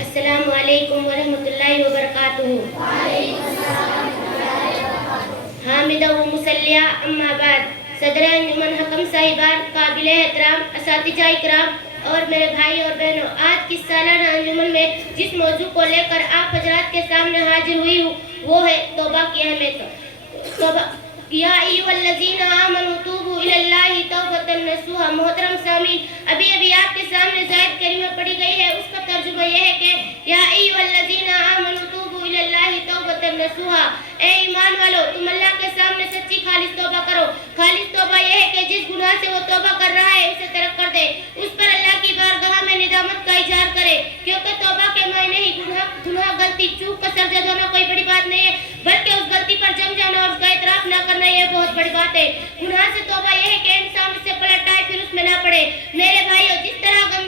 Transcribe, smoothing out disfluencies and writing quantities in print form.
السلام علیکم ورحمۃ اللہ وبرکاتہ. حامدہ و مسلیہ اما بعد. صدر انجمن حکم صاحبان، قابل احترام اساتذہ اکرام اور میرے بھائی اور بہنوں، آج کی سالانہ انجمن میں جس موضوع کو لے کر آپ حضرات کے سامنے حاضر ہوئی ہوں وہ ہے توبہ کی اہمیت. توبہ یا ایھا الذین آمنوا توبوا الی اللہ توبۃ نصوحا. محترم سامعین، ابھی آپ کے سامنے زائد کلمہ پڑھی گئی ہے، اس کا ترجمہ یہ ہے کہ یا ایھا الذین آمنوا توبوا الی اللہ توبۃ نصوحا. اے ایمان والو، تم اللہ کے سامنے سچی خالص توبہ کرو. خالص توبہ یہ ہے کہ جس گناہ سے وہ توبہ کر رہا ہے اسے ترک کر دے، اس پر اللہ کی بارگاہ میں ندامت کا اظہار کرے، کیونکہ توبہ کے معنی ہی گناہ غلطی چوک کا سرزد ہونا کوئی بڑی بات نہیں ہے، بلکہ اس غلطی پر جم جانا اور اس کا اعتراف نہ کرنا یہ بہت بڑی بات ہے. گناہ سے توبہ یہ ہے کہ انسان اس سے پلٹ آئے پھر اس میں نہ پڑے. میرے بھائیو، جس طرح غم